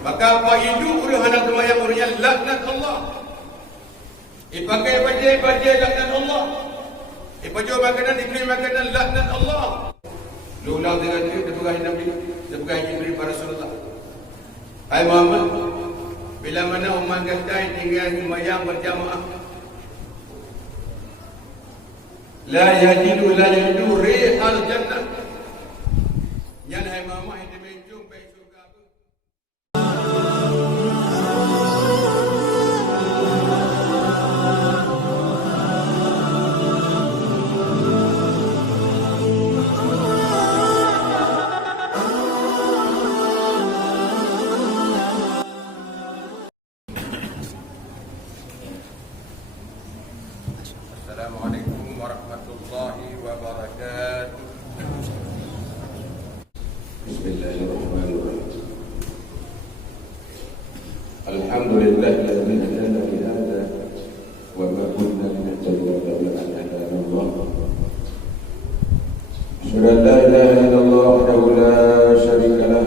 Maka apa itu udah hendak semayang urusnya laknat Allah. Pakai baju laknat Allah. Baju makanan diberi makanan laknat Allah. Lulang dengan dia pegang Nabi, dia pegang Jibril pada Rasulullah. Hai Muhammad, bila mana umat kata tinggal semayang berjamaah, la yajidu rihal jannah. Yang hai Muhammad yang dimencium baik surga apa? Assalamualaikum warahmatullahi wabarakatuh. Bismillahirrahmanirrahim. Alhamdulillahilladzi hadana li hadza wa ma kunna linahtadiya laula an hadana Allah. Asyhadu an la ilaha illallah wahdahu la syarika lah.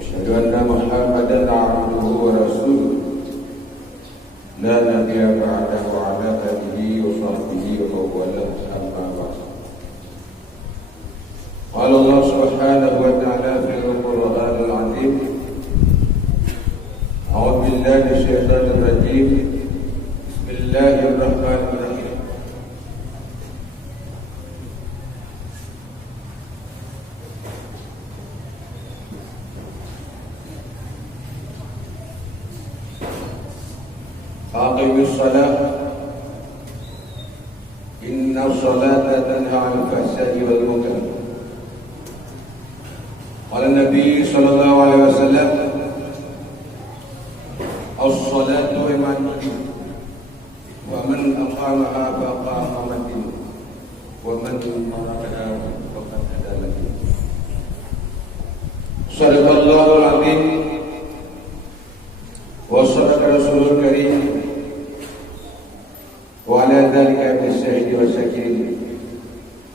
Asyhadu anna Muhammadan abduhu wa rasuluh. La nabiyya ba'dahu wa ala alihi wa sahbihi wa mawalah amma ba'd. Qala Allah subhanahu wa ta'ala fil Qur'anil 'azim. A'udzu billahi minasyaitonir rajim. Bismillahirrahmanirrahim. Aqimus shalah. Inna sholata tanha 'anil fahsya'i wal munkar. Qala Nabi sallallahu alaihi wasallam, as-salatu imanun wa man aqamaha faqama matin wa man tarakaha faqad hadala. Shadaqallahul 'azim wa shadaqa rasulul karim wa ala dzalika bisyahidi wa syakirin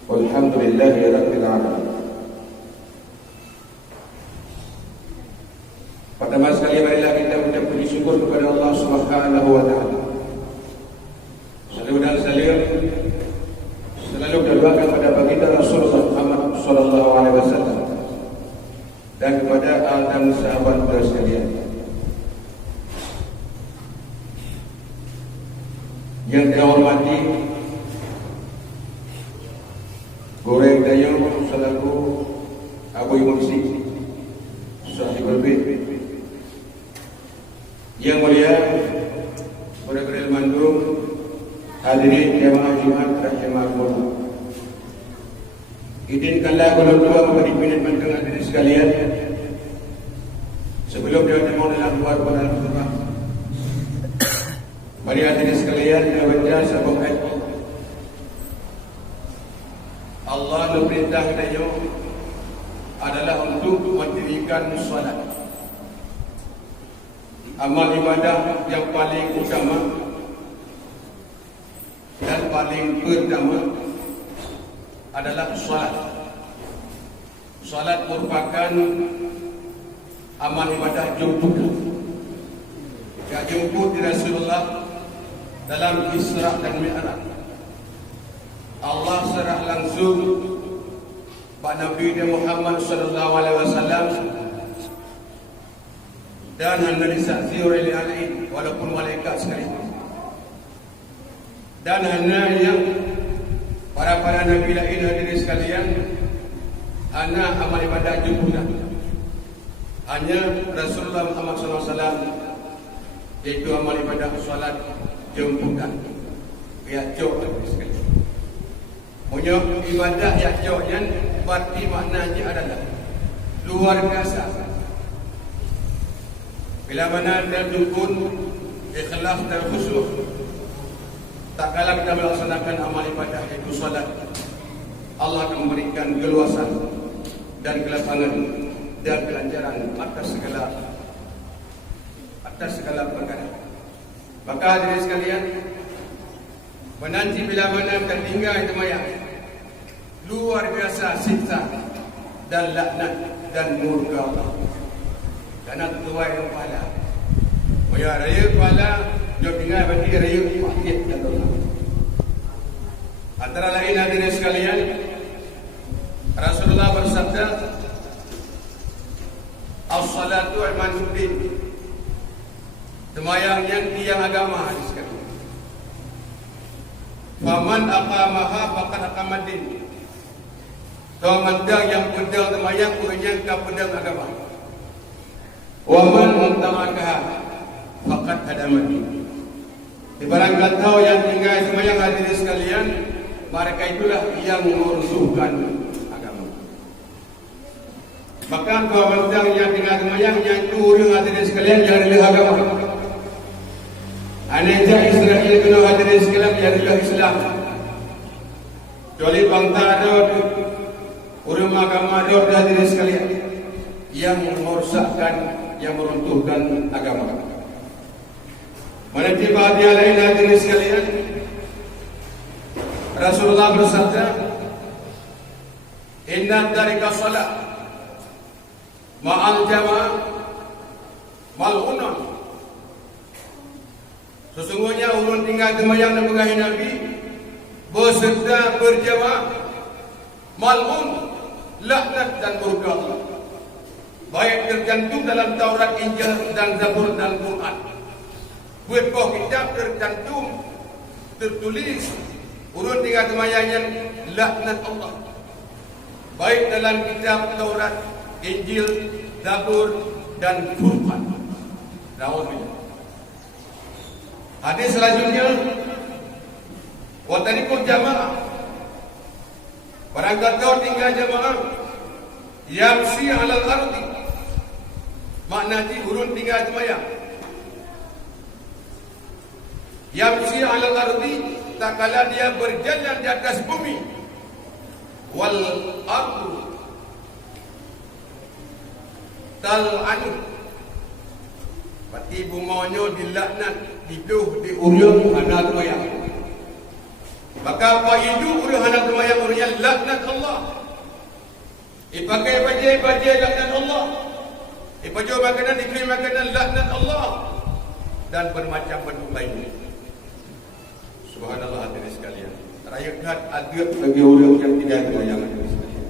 walhamdulillahi rabbil alamin. Pertama sekali marilah kita mengucap puji syukur kepada Allah Subhanahu wa taala. Selalu berdoakan kepada baginda Rasulullah Muhammad sallallahu alaihi wasallam dan kepada al dan sahabat beliau sekalian. Yang dihormati Goreng Dayung selaku Abu Mursi Sahibul Bait. Yang mulia Saudara Khalil Mandum, hadirin jemaah Jumat rahimakumullah. Izinkanlah kalau tua memberi pendengar hadirin sekalian, sebelum dia mau dalam luar pada Al-Quran, mari hadirin sekalian kita baca sebuah ayat. Allah memerintah kita adalah untuk mendirikan salat, amal ibadah yang paling utama dan paling pertama adalah salat. Salat merupakan amal ibadah jumputan yang jemput di Rasulullah dalam Isra dan Mi'raj. Allah serah langsung pada Nabi Muhammad sallallahu alaihi wasallam dan hanya disaksi oleh alain walaupun malaikat sekalipun. Dan hanya yang para nabi lain hadirin sekalian, hanya amal ibadah jumputan. Hanya Rasulullah Muhammad SAW, yaitu amal ibadah salat jumputan. Ya jauh sekali. Punya ibadah yang jauh yang berarti maknanya adalah luar biasa. Bila mana ada dukun, ikhlas dan khusyuk, tak kala kita melaksanakan amal ibadah itu salat, Allah akan memberikan keluasan dan kelapangan dan kelancaran atas segala perkara. Maka hadirin sekalian, menanti bila mana tertinggal semayang, luar biasa siksa dan laknat dan murka Allah. Karena tuai kepala. Maya raya kepala, dia tinggal bagi raya masjid dan doa. Antara lain hadirin sekalian, Rasulullah bersabda, "As-salatu imaduddin." Sembahyang yang tiang agama hadis kata. Faman aqamaha faqad aqamaddin. Semandang yang pedang sembahyang punya pedang agama. Wa man muntamakaha faqad hadamaddin. Barang kata yang tinggal sembahyang hadirin sekalian, mereka itulah yang meruntuhkan agama. Maka semandang yang tinggal sembahyang yang turun hadirin sekalian yang adalah agama. Aneka Israel kena hadirin sekalian yang adalah Islam. Kecuali bangsa ada orang agama ada hadirin sekalian yang merosakkan, yang meruntuhkan agama. Menanti bahagia lain hadirin sekalian, Rasulullah bersabda, "Inna tarika salat ma'al jamaah mal'unah." Sesungguhnya ulun tinggal sembahyang dan pegahi Nabi beserta berjamaah mal'un, laknat dan murka Allah. Baik tercantum dalam Taurat, Injil dan Zabur dan Quran. Buat kitab tercantum, tertulis ulun tinggal sembahyang yang laknat Allah. Baik dalam kitab Taurat, Injil, Zabur dan Quran. Alhamdulillah. Hadis selanjutnya, wa tarikul jamaah. Barang kata tinggal jamaah, yamsi alal ardi. Makna di urun tinggal sembahyang. Yamsi alal ardi, tak kala dia berjalan di atas bumi. Wal ardu tal'anu. Berarti bumanya dilaknat, hidup diurung anak sembahyang. Maka apa hidup urung anak sembahyang urungnya laknat Allah. Ipakai bajai laknat Allah. Ipajual makanan, dikiri makanan laknat Allah. Dan bermacam bentuk lainnya. Subhanallah hadirin sekalian. Rakyat adab bagi orang yang tidak sembahyang hadirin sekalian.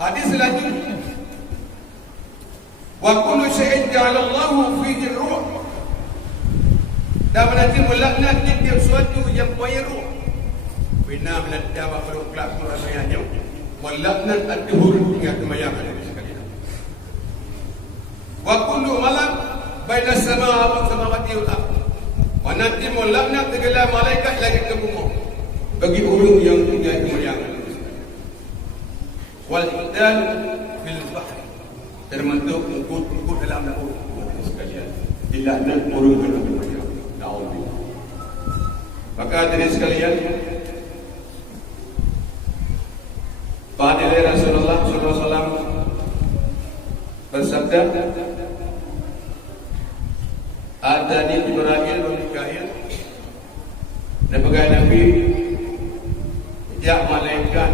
Hadis selanjutnya, wa kullu syai'in ja'alallahu fihi ruh. Dan nanti melaknat tiap sesuatu yang punya ruh. Bina melaknat makhluk kelak rasanya. Melaknat ad-duhur tinggal sembahyang hadirin sekalian. Wa kullu malam baina samawati wal ardh. Wa nanti melaknat segala malaikat langit ke bumi bagi orang yang tinggal sembahyang. Wal iqdal fil bahr. Terbentuk ukut dalam laut sekalian. Dilaknat orang kena sembahyang. Na'udzubillah. Maka hadirin sekalian, Baginda Rasulullah SAW bersabda, "Atani Jibril wa Mikail." Dan pegawai Nabi, ya malaikat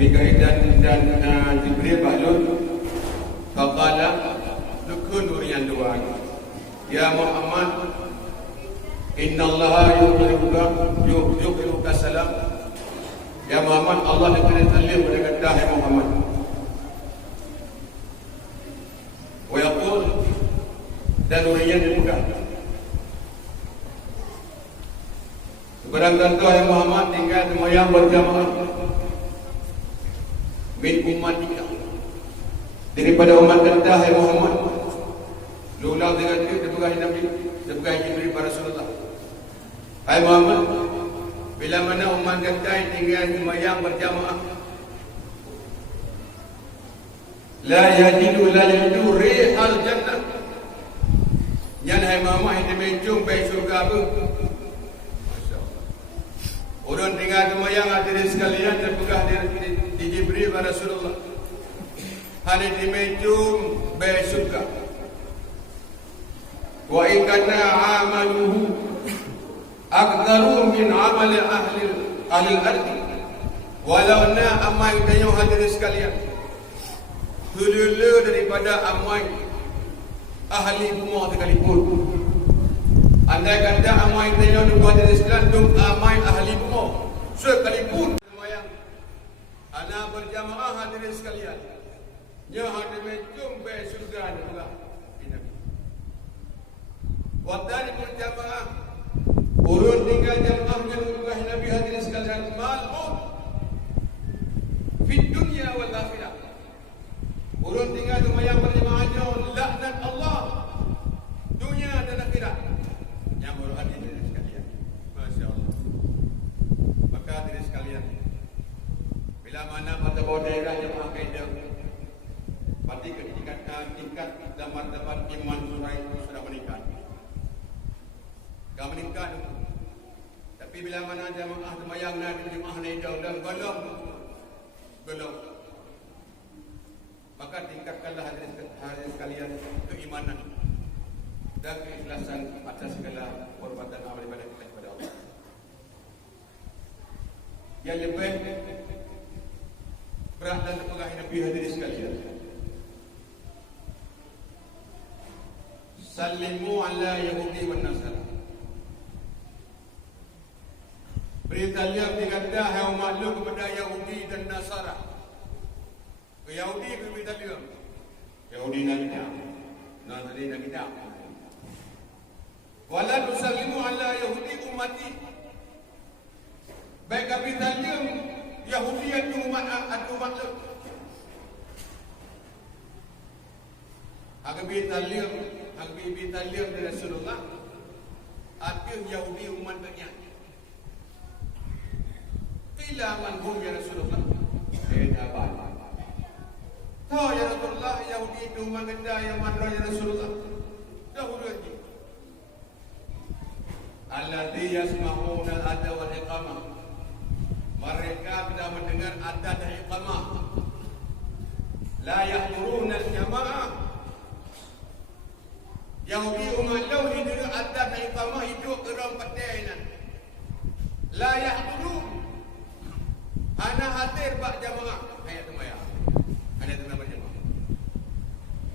Mikail dan Jibril Bahlul. Faqala, lukun urian dua. Ya Muhammad, inna Allah yuqribuka salam. Ya Muhammad, Allah akan salim kepada kita, ya Muhammad. Wa yaqul, dan urian dibuka. Barang kata ya Muhammad, tinggal sembahyang berjamaah min ummatika, daripada umat kita, ya Muhammad. Diulang dengan dia pegahi Nabi, dia pegahi Jibril pada Rasulullah. Hai Muhammad, bila mana umat kita tinggal sembahyang berjamaah, la yajidu rihal jannah. Yang hai Muhammad yang mencium baik surga apa? Orang tinggal sembahyang hadirin sekalian, dia pegahi di Jibril pada Rasulullah. Hanya dimecium baik surga. Wa in kana amaluhu aktaru min amal ahli al-ardi. Walau na amal kayu hadirin sekalian, dulu daripada amal ahli rumah sekalipun. Andai kata amai tanya dua jenis gandum amai ahli rumah sekalipun semayang ana berjamaah hadirin sekalian nya hadirin jumpa surga Allah ini wadani berjamaah urun tinggal jamaah Allah Nabi hadirin sekalian mal'un di dunia wal akhirah urun tinggal semayang berjamaahnya laknat Allah dunia dan akhirat. Yang berhati diri sekalian, Masya Allah. Maka diri sekalian, bila mana pada bawah daerah jemaah kaedah, pasti tingkat dan martabat iman surah itu sudah meningkat. Gak meningkat. Tapi bila mana jemaah semayang dan jemaah kaedah dan belum, maka tingkatkanlah hadirin sekalian keimanan dan keikhlasan atas segala perbuatan amal ibadah kita kepada Allah. Yang lebih berat dan terpegang Nabi hadirin sekalian. Sallimu ala Yahudi wa Nasara. Beritahulah dikata hai maklum kepada Yahudi dan Nasara. Ke Yahudi beritahulah. Yahudi nak kita. Nasrani nak kita. Wala tusallimu ala Yahudi ummati. Baik kami tanya Yahudi itu umat atau makhluk. Agak tanya dari Rasulullah. Ada Yahudi umat banyak. Ila man hum ya Rasulullah. Abad. Tahu ya Rasulullah Yahudi itu umat ganda yang mana ya Rasulullah. Dahulu lagi. Alladhi yasma'una al-adha wal iqamah. Mereka sudah mendengar adha dan iqamah. La yahduruna al-jama'ah. Yahudi umat law dengar adha dan iqamah hidup kerana padainan. La yahdurun. Ana hadir bak jamaah. Ayat semaya. Ada nama jamaah.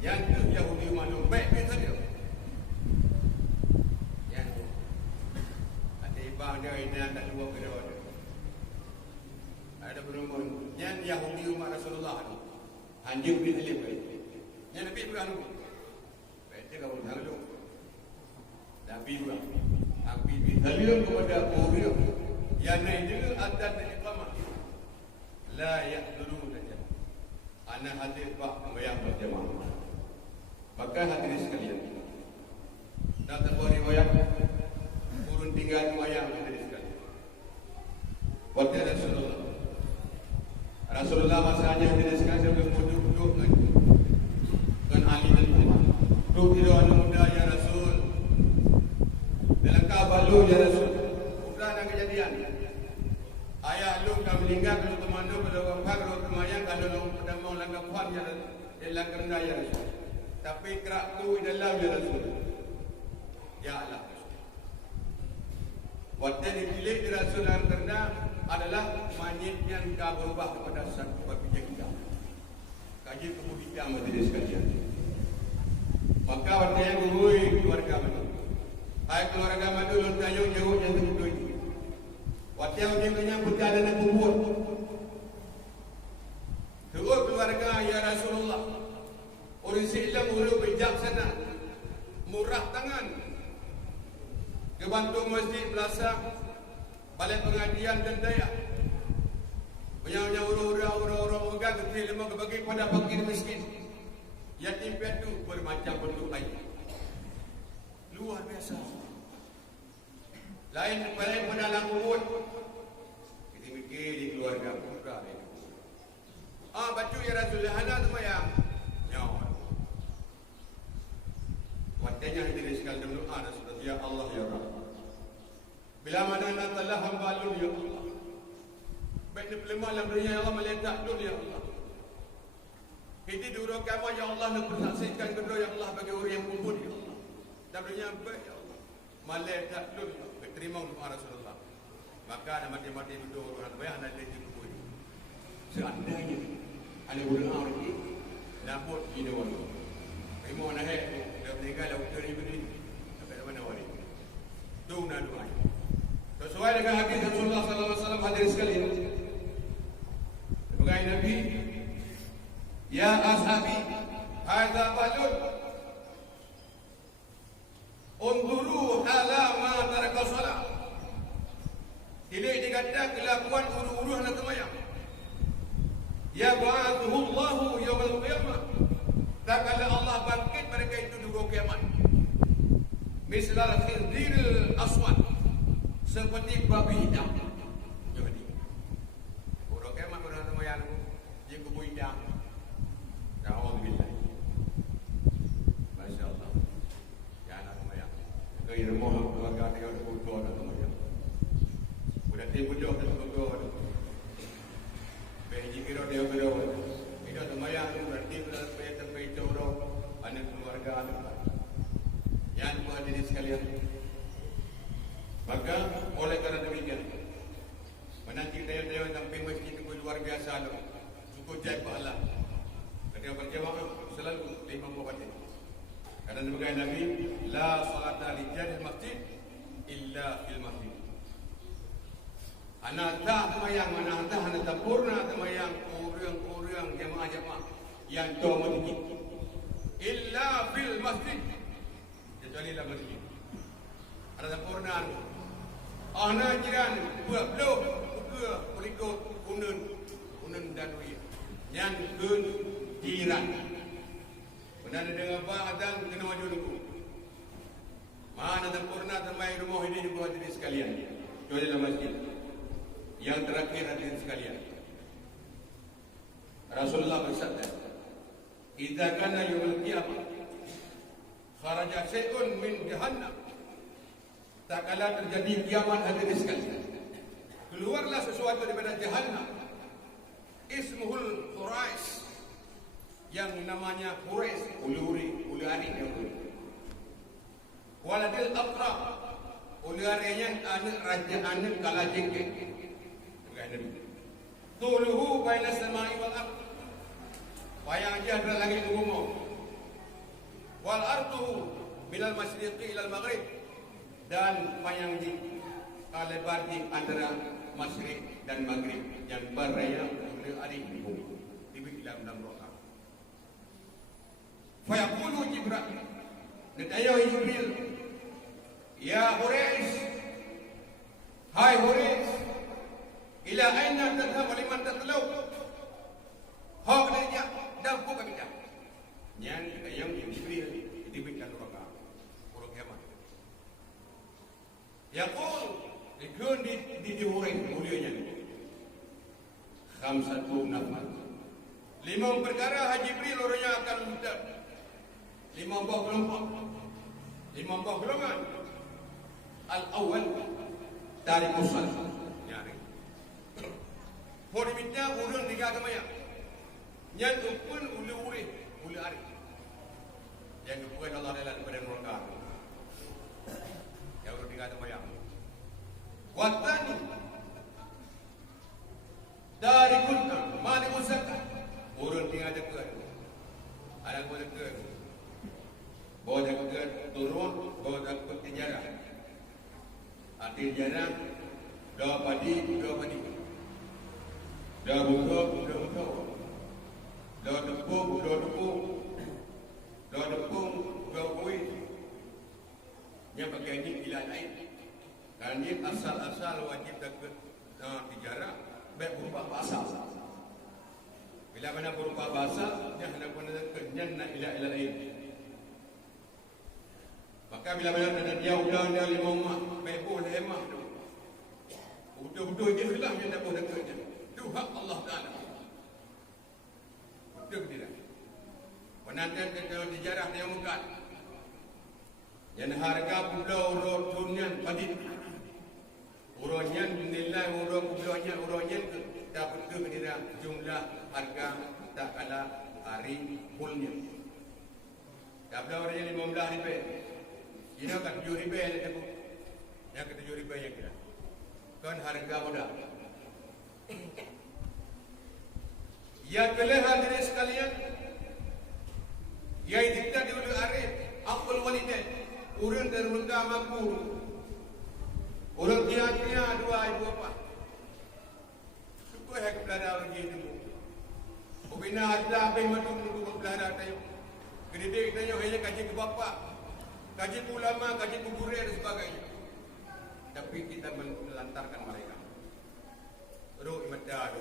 Yang itu Yahudi umat law baik saja. Dia ini tak luar ke dewan. Ada perumpamaan. Yang Yahudi umat Rasulullah itu anjing bin Alim. Yang Nabi bukan itu. Baiknya kamu tahu tu. Nabi bukan. Nabi bin Alim kepada Muhammad. Yang naik juga adat dan iqamah. La yahdurun saja. Anak hadir bak membayang berjamaah. Maka hadirin sekalian. Dan terbuat riwayat turun tinggal semayang hadirin sekalian. Waktu Rasulullah masanya hadirin sekalian sebelum duduk dengan Ali dan Umar. Duduk tidak anak muda ya Rasul. Dalam Kaabah lu ya Rasul. Sudah ada kejadian. Ayah lu dah meninggal kalau temandu kalau bangkang kalau semayang kalau lu pada mau langkah puan ya langkah ya Rasul. Tapi kerak tu dalam ya Rasul. Ya Allah. Waktu dipilih di Rasul yang terkenal adalah mayit yang berubah kepada satu bagi kita. Kaji kemudian majelis kajian. Maka waktu yang berui keluarga madu. Hai keluarga madu lontayung jauh yang terbunuh. Waktu yang dia menyambut keadaan yang kubur. Terus keluarga ya Rasulullah. Orang Islam orang bijaksana, murah tangan. Kebantu masjid belasah, balai pengajian dan daya. Banyak orang-orang pegang kecil lemah bagi pada fakir miskin. Yatim piatu bermacam bentuk lain. Luar biasa. Lain pada alam umur. Kita mikir di keluarga pura ini. Baca ya Rasulullah anak semayang. Nyawa. Waktunya diri sekali dulu Rasulullah ya Allah ya Rabb. Bila mana nak telah hamba lun ya Allah. Baik lemah dalam dunia ya Allah meletak lun ya Allah. Kita diurut kamu ya Allah nak bersaksikan kedua ya Allah bagi orang yang kumpul ya Allah. Dalam dunia baik ya Allah. Meletak lun ya Allah. Terima doa Rasulullah. Maka ada mati-mati berdoa orang baik nak jadi kubur. Seandainya ada berdoa lagi, dapat ini orang. Terima nak dia tinggal hotel ni begini. Sampai mana wali. Duna doa. Sesuai dengan hadis Rasulullah sallallahu alaihi wasallam hadirin sekalian. Sebagai Nabi, ya ashabi, hadza balun. Unzuru ala ma taraka salat. Ini dikatakan kelakuan uru-uru anak semayang. Ya ba'athu Allahu yawmal qiyamah. Tak kala Allah bangkit mereka itu di hari kiamat. Mislal khinziril aswad. Seperti babi hitam. Jadi, orang kiamat orang semayang dia kubu hitam. Alhamdulillah. Masya Allah. Ya anak semayang. Kaya rumah keluarga dia ada butuh anak semayang. Udah timbul jauh ke Bogor. Beji kira dia berdoa. Kita semayang berarti berapa sampai jauh anak keluarga anak. Yang hadirin sekalian. Maka oleh kerana demikian, menanti daya-daya sampai masjid itu luar biasa loh. Cukup jai pahala. Ketika berjamaah selalu 5 waktu. Karena sebagai Nabi, la salata li jannah masjid illa fil masjid. Anak tak semayang, anak tak anak tak purna semayang orang-orang jamaah-jamaah yang tahu masjid illa fil masjid, kecuali dalam masjid. Ada sempurna anak jiran buat belum buka berikut unun dan duit yang kun jiran benar dengan apa adang kena maju dulu. Mana sempurna sampai rumah ini buat diri sekalian kecuali dalam masjid. Yang terakhir hadirin sekalian, Rasulullah bersabda, "Idza kana yaumul qiyamah kharaja syai'un min jahannam." Tak kala terjadi kiamat hadirin sekalian, keluarlah sesuatu daripada jahannam. Ismuhul Quraish, yang namanya Quraish, uli-uri yang waladil Aqra, uli-arinya anak raja anak kala jengkek. Tuluhu baina samai wal ard, bayang dia antara langit dan bumi. Wal ardu minal masyriqi ilal maghrib, dan bayang di lebar di antara masyriq dan maghrib, yang beraya oleh hari itu di dalam roka. Fayaqulu Jibril, nadaya Jibril, ya Quraisy, hai Quraisy, ila aina tadhhabu liman tatlaw? Hak dia dan bukan kita. Yang Jibril diberikan neraka. Orang kiamat. Yaqul dikun di dihurai mulianya. Khamsatu nafal. 5 perkara Haji Jibril orangnya akan mudah. 5 buah kelompok. 5 buah golongan. Al-awwal tarikus salat. Hormatnya ulun tiga agama yang ukun uli ari yang ukun Allah adalah daripada neraka yang ulun tiga agama yang watani dari kulna mali zakat ulun tiga agama anak boleh ke bawa jaga turun bawa jaga tijarah arti tijarah dua padi dah buka, dah tepung, dah kuih. Yang pakai ini pilihan lain. Dan ini asal-asal wajib dekat tijarah, baik berupa bahasa. Bila mana berupa bahasa, dia hendak pun dekat janna ila lain. Maka bila mana ada dia udah 5 mak, baik boleh emah tu. Betul-betul ikhlas yang nak boleh dekat. Itu hak Allah Ta'ala. Betul tidak? Penantian ketua tijarah yang bukan. Yang harga pulau rotunian padit. Uronyan nilai uronyan dapat ke kira jumlah harga tak kalah hari pulnya. Dapat orangnya 15 ribu. Ini akan 7 ribu yang ke 7 ribu yang kira. Kan harga mudah. Ya kelih hadirin sekalian, yang dikatakan oleh Arif, akul urang terungga maku. Urang dia dua ibu apa. Suku hak belara lagi itu. Ubina ada apa yang menunggu belara tayo. Gede tayo hanya kaji ke bapa, kaji ke ulama, kaji ke guru dan sebagainya. Tapi kita melantarkan mereka. Roh imadah.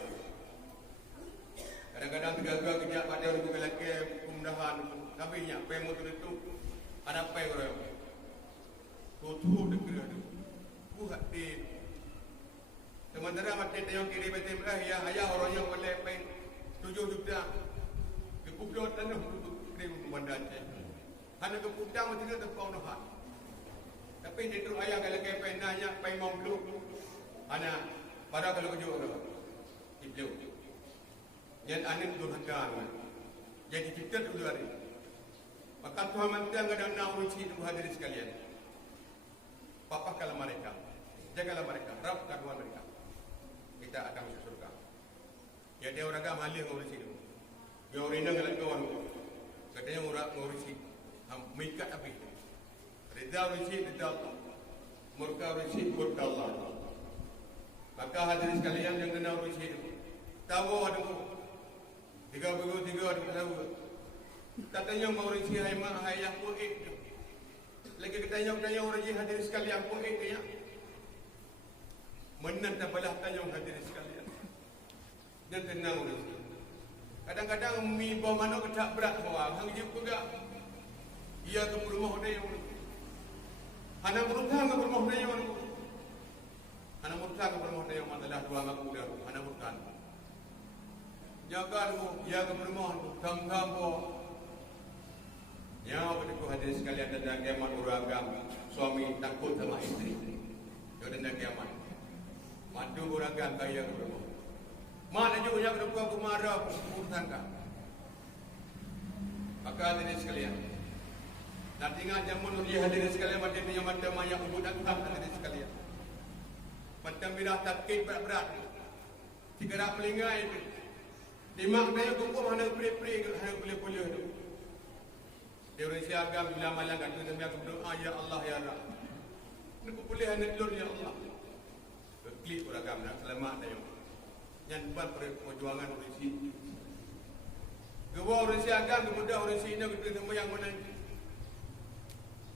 Kadang-kadang tergagak kejap pada orang tu lelaki kemudahan. Tapi nya pemu tu itu ada apa yang orang. Tutu dekat tu. Buat di. Sementara mati tayang kiri betul merah ya ayah orang yang boleh peng 7 juta. Kepulauan tanah krim bandar. Hanya keputang mesti ada paunahan. Tapi itu ayah kalau kepen nanya peng mau belum. Hanya pada kalau kerja orang. Ibnu. Yang anin durhaka. Jadi kita dulu hari. Maka Tuhan mantan kadang nak urusi itu hadirin sekalian. Papakanlah mereka. Jagalah mereka. Rapkan mereka. Kita akan masuk surga. Ya dia orang agama alih ngurusi itu. Dia orang ini ngelak kawan. Katanya orang ngurusi. Mikat api. Ridha ngurusi, ridha Allah. Murka ngurusi, murka Allah. Maka hadirin sekalian yang kena ngurusi itu. Tahu ada tiga ada tahu. Katanya ngurusi hayah pu'id. Lagi katanya orang hadirin sekalian pu'id ya. Menanda belah tanya hadirin sekalian. Dan tenang rezeki. Kadang-kadang mi bawa mana ketak berat bawah. Hang je pegak. Ia ke rumah dia. Anak berusaha ke rumah dia. Anak berusaha ke rumah dia adalah dua anak muda. Anak berusaha. Jaga lu, ia ke rumah tu. Tanggapo. Ya, betul hadirin sekalian tentang kiamat uragam. Suami takut sama isteri. Dia tentang kiamat. Madu uragam kaya ke rumah. Mana juga yang kedua aku marah urusan kah. Maka hadirin sekalian. Nanti ingat zaman uji hadirin sekalian macam ni yang macam yang ubud dan tak hadirin sekalian. Macam bila takik berat-berat. Tiga melingai itu. Dimak dia kumpul hanya peri-peri hanya boleh-boleh itu. Dia orang siagam bila malam kat tu sambil aku berdoa ya Allah ya Rabb. Ini boleh hanya telur ya Allah. Klik uragam nak selamat dia. Yang buat perjuangan urisi. Kebuah urisi agam, kemudian urisi ini kita semua yang mana.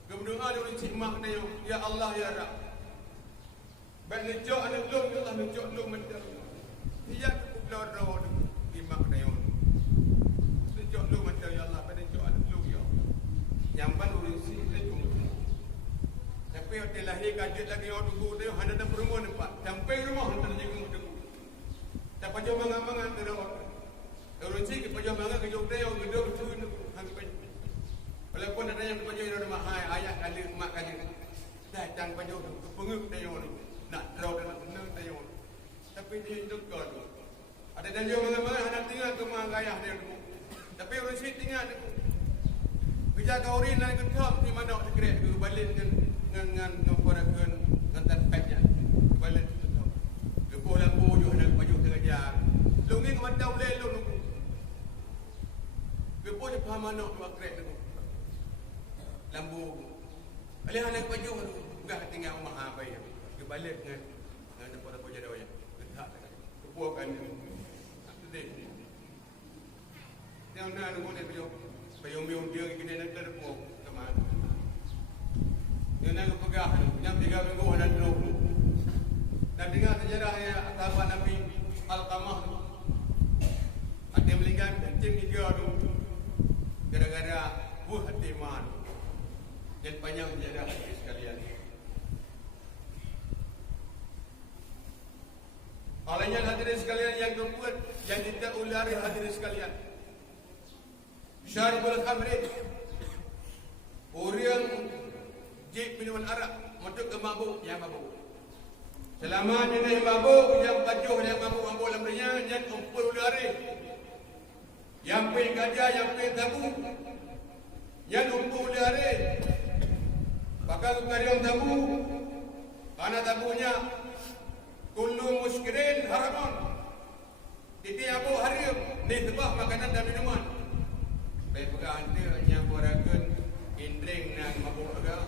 Kemudian ada urisi mak dia, ya Allah ya Rabb. Baik nejok anak lung, ya Allah nejok lung mendak. Dia kepulau rawat di mak dia. Nejok lung mendak ya Allah, baik nejok anak lung ya. Yang buat urisi itu. Tapi hotel lahir kajet lagi orang tunggu dia, hendak nak berumur nampak. Sampai rumah hendak jadi tunggu. Tak pajak mangan-mangan ke rawat. Orang cik pajak mangan ke jok dia, ke dua betul ni. Walaupun ada yang pajak dia rumah, ayah kali, mak kali. Datang pajak tu, penguk dia ni. Nak rawat nak tenang dia ni. Tapi dia hidup kau tu. Ada dan dia mangan-mangan, hendak tinggal ke mak ayah dia tu. Tapi orang cik tinggal tu. Kerja kau rin nak ketam di mana nak dikerek ke balik dengan ngoporakan dengan peknya. Balik Lepas lampu je nak baju terkejar. Lu ni kemana boleh lu nunggu. Lepas je faham anak tu akrek tu. Lampu. Alih anak baju tu. Enggak tinggal rumah apa ya. Dia balik dengan apa-apa jadi orang. Letak dekat. Kepuakan dia. Itu dia. Dia nak nunggu dia baju. Payung-payung dia kena nak terpuak. Kemana. Dia nak kepegah. Yang 3 minggu ada teruk. Dan dengar sejarah sahabat Nabi Al-Qamah tu. Ada melihat kencing hijau tu. Gara-gara buah hatiman. Dan panjang sejarah hadirin sekalian. Olehnya hadirin sekalian yang keempat, yang tidak ulari hadirin sekalian. Syaribul khamrin. Orang jib minuman arak. Masuk ke mabuk, yang mabuk. Selama jenis mabuk, yang pajuh, yang mabuk-mabuk dalam dunia, yang kumpul ulari. Yang pergi gajah, yang pergi tabu. Yang kumpul ulari. Bakal kariong tabu. Karena tabunya, kullu muskirin haramun. Titi abu harim, ni sebab makanan dan minuman. Baik pegang anda yang beragam indring dan mabuk agak.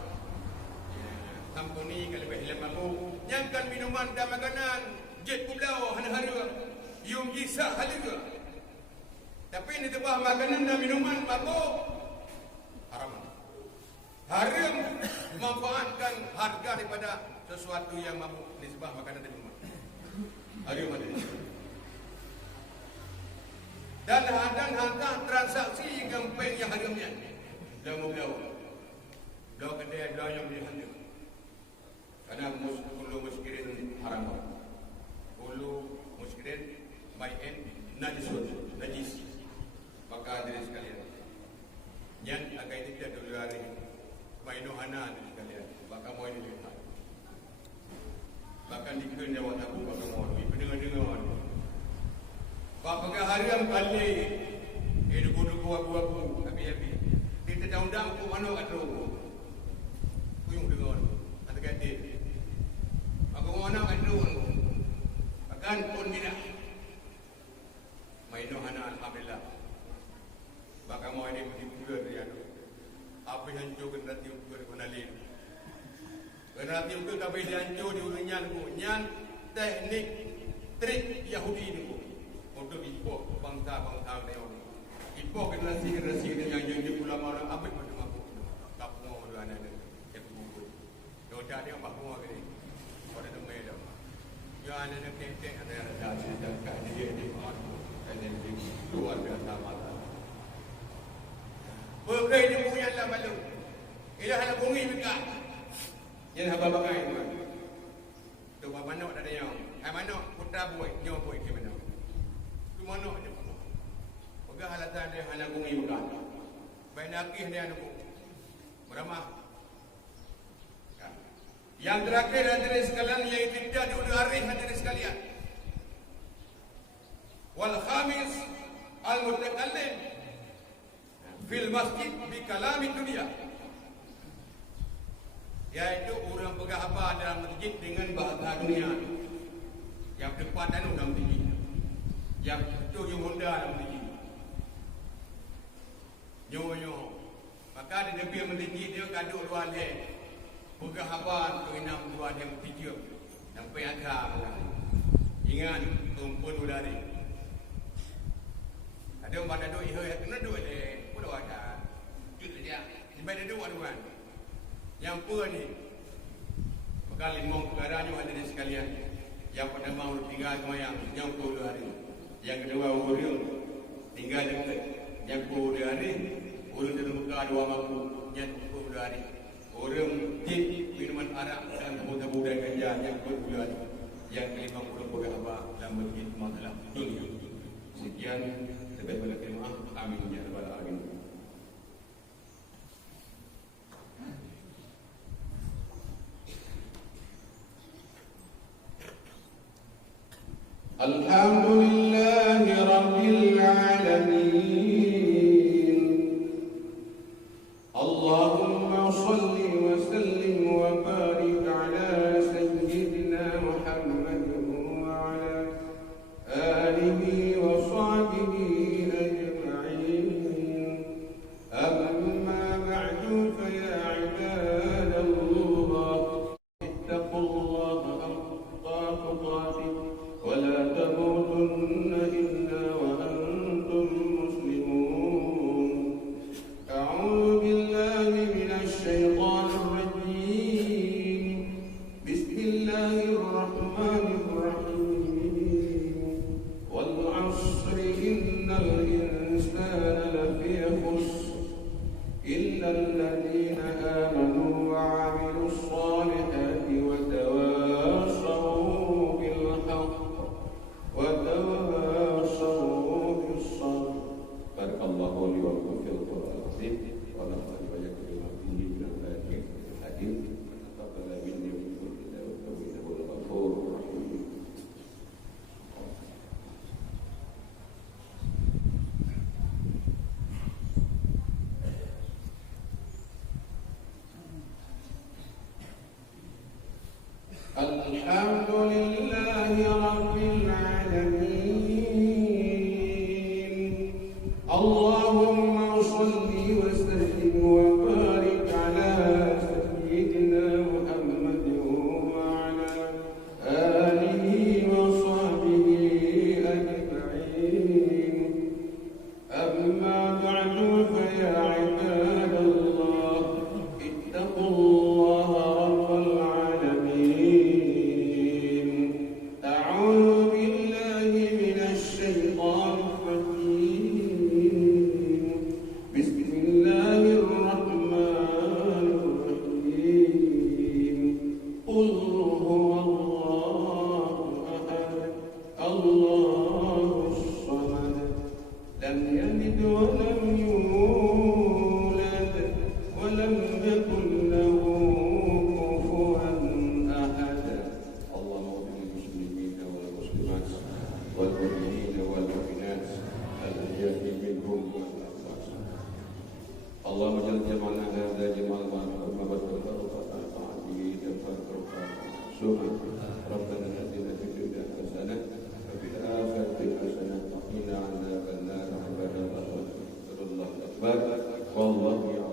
hampuni kalau lebih mabuk. Nyangkan minuman dan makanan. Jet pulau hari-hari. Yung kisah hari-hari. Tapi ini tebah makanan dan minuman mabuk. Haram. Haram memanfaatkan harga daripada sesuatu yang mabuk. Ini sebab makanan dan minuman. Haram ada. Dan hantar transaksi gempeng yang haramnya. Dan belau. Belau kedai belau yang berhantar. Karena ulu muskirin haram. Ulu muskirin main najis. Maka hadirin sekalian, yang agak ini tidak dulu hari mainuhana hadirin sekalian. Maka mau ini lihat. Bahkan dikira jawab aku bahkan mau ini pendengar-dengar. Bahkan haram kali ini duku aku api. Kita undang ku mana kat tu. Kuyung dengar. Ada kata. Aku mana kat tu. Bahkan pun tidak. Mainuhana alhamdulillah. Maka mau ini berpura dia tu. Apa yang hancur kena tiup ke kenalin. Kena tiup ke tapi dia hancur di ulunyan ku. Nyan teknik trik Yahudi ni ku. Untuk impor bangsa-bangsa dia ni. Impor generasi yang jadi ulama orang abad pada mampu. Kapung orang ada ada. Yang kubur. Doa dia apa semua ni. Orang tu mai dah. Ya ada tek-tek ada kat dia di mana. Ada di luar biasa mata. Berkait dia punya lah malu. Ia hanya bunyi dekat. Yang haba bagai tu. Tu mana ada yang. Mana putra buat, nyawa buat ke mana. Tu mana dia pun. Pegang halatan dia hanya bunyi dekat. Baik nakih dia nak. Meramah. Yang terakhir hadirin sekalian iaitu tidak diulang hadirin sekalian. Wal khamis al-mutakallim fil masjid bi kalami dunia, yaitu orang bergahabar dalam masjid dengan bahasa dunia. Yang depan dan dalam masjid, yang tujuh Honda dalam masjid. Nyo. Maka di tepi masjid dia kaduk dua leh. Bergahabar tu enam dua dia tiga sampai akar. Ingat tumpun udari. Ada orang ada duit, kena duit deh. Pun ada. Jut dia. Sampai ada duit kan. Yang pun ni. Maka limau perkaranya ada di sekalian. Yang pada mau tinggal semayang. Yang pun 2 hari. Yang kedua orang tinggal dekat. Yang pun 2 hari. Orang di muka 2 mampu. Yang pun 2 hari. Orang tip minuman arak dan budak-budak ganja. Yang pun 2 hari. Yang kelima orang bergahabar dan masjid masalah dunia. Sekian. Lebih banyak terima. Amin ya rabbal alamin. Alhamdulillahi rabbil alamin. Allahumma salli wa sallim wa barik ala sayyidina Muhammad wa ala alihi wa sahbihi. Alhamdulillahi rabbil alamin. Allahumma salli wa sallim wa barik ala sayyidina Muhammad jalla jama'ana hadza jama'al marhamat wa barakatuh ta'ati dan subhana rabbana atina fid dunya hasanah wa fil akhirati hasanah wa qina adzabannar. Allahu akbar wallahu